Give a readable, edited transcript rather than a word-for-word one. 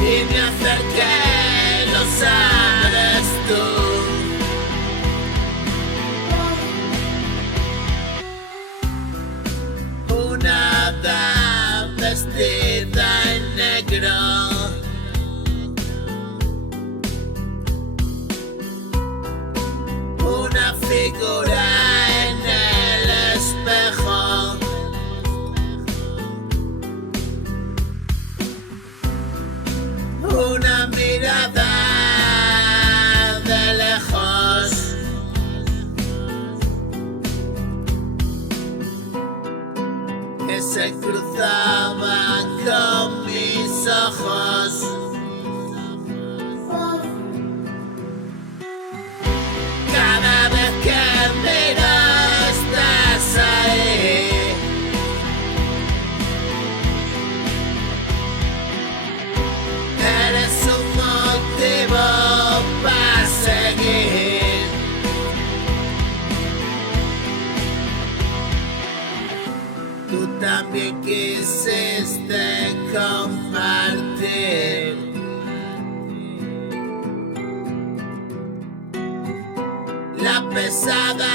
y me acerqué, lo sabes tú. Una dama vestida en negro, una figura en el espejo, una mirada de lejos, que se cruzaba con mis ojos. Cada vez que miro estás ahí. Eres un motivo para seguir. Tú también quisiste compartir la pesada